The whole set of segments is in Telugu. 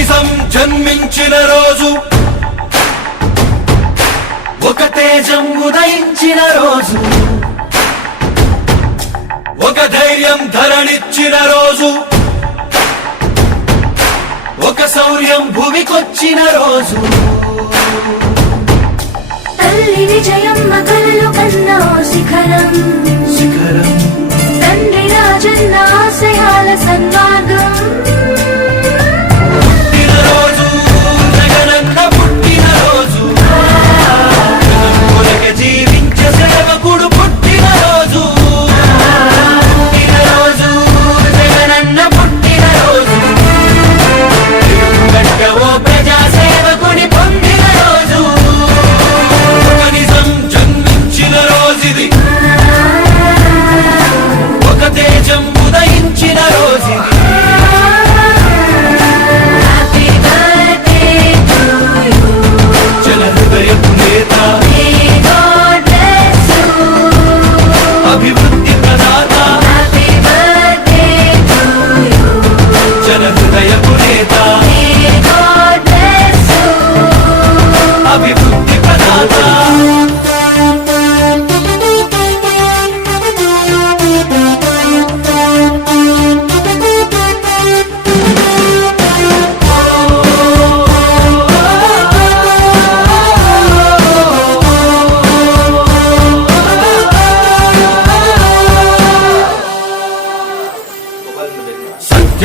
నిజం జన్మించిన రోజు. ఒక తేజం ఉదయించిన రోజు. ఒక ధైర్యం ధరణిచ్చిన రోజు. ఒక శౌర్యం భూమికొచ్చిన రోజు. తల్లి విజయమ్మ కలలు ఉదయించిన రోజుది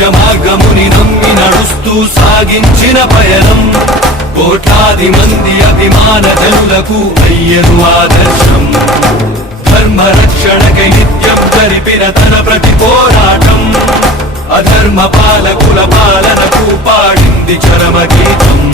మార్గముని నమ్మి నడుస్తూ సాగించిన పయనం. కోట్లాది మంది అభిమాన జనులకు అయ్యను ఆదర్శం. ధర్మ రక్షణకై నిత్యం జరిపిన తన ప్రతి పోరాటం. అధర్మ పాలకుల పాలనకు పాడింది చరమ గీతం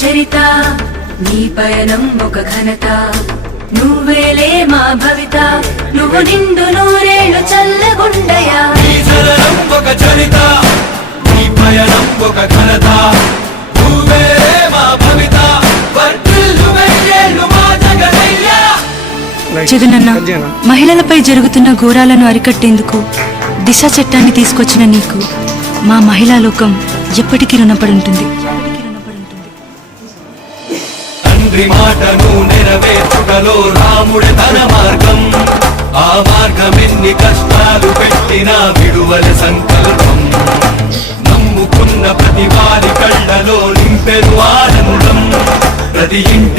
చరిత నీ పయనం ఒక ఘనత. నువ్వేలే మా భవిత నువ్వు నిండు నూరేళ్ళు చల్లగుండయా. నీ ఒక చరిత నీ పయనం ఒక ఘనత. నువ్వే మా భవిత జగనన్న మహిళలపై జరుగుతున్న ఘోరాలను అరికట్టేందుకు దిశ చట్టాన్ని తీసుకొచ్చిన నీకు మా మహిళా లోకం ఎప్పటికీ రుణపడి ఉంటుంది. తండ్రి మాటను నెరవేర్చుటలో రాముడి తన మార్గం. ఆ మార్గం ఎన్ని కష్టాలు పెట్టినా విడువల సంకల్పం. నమ్ముకున్న ప్రతి వారి కళ్ళలో నింపెను ఆనందం. ప్రతి ఇంటి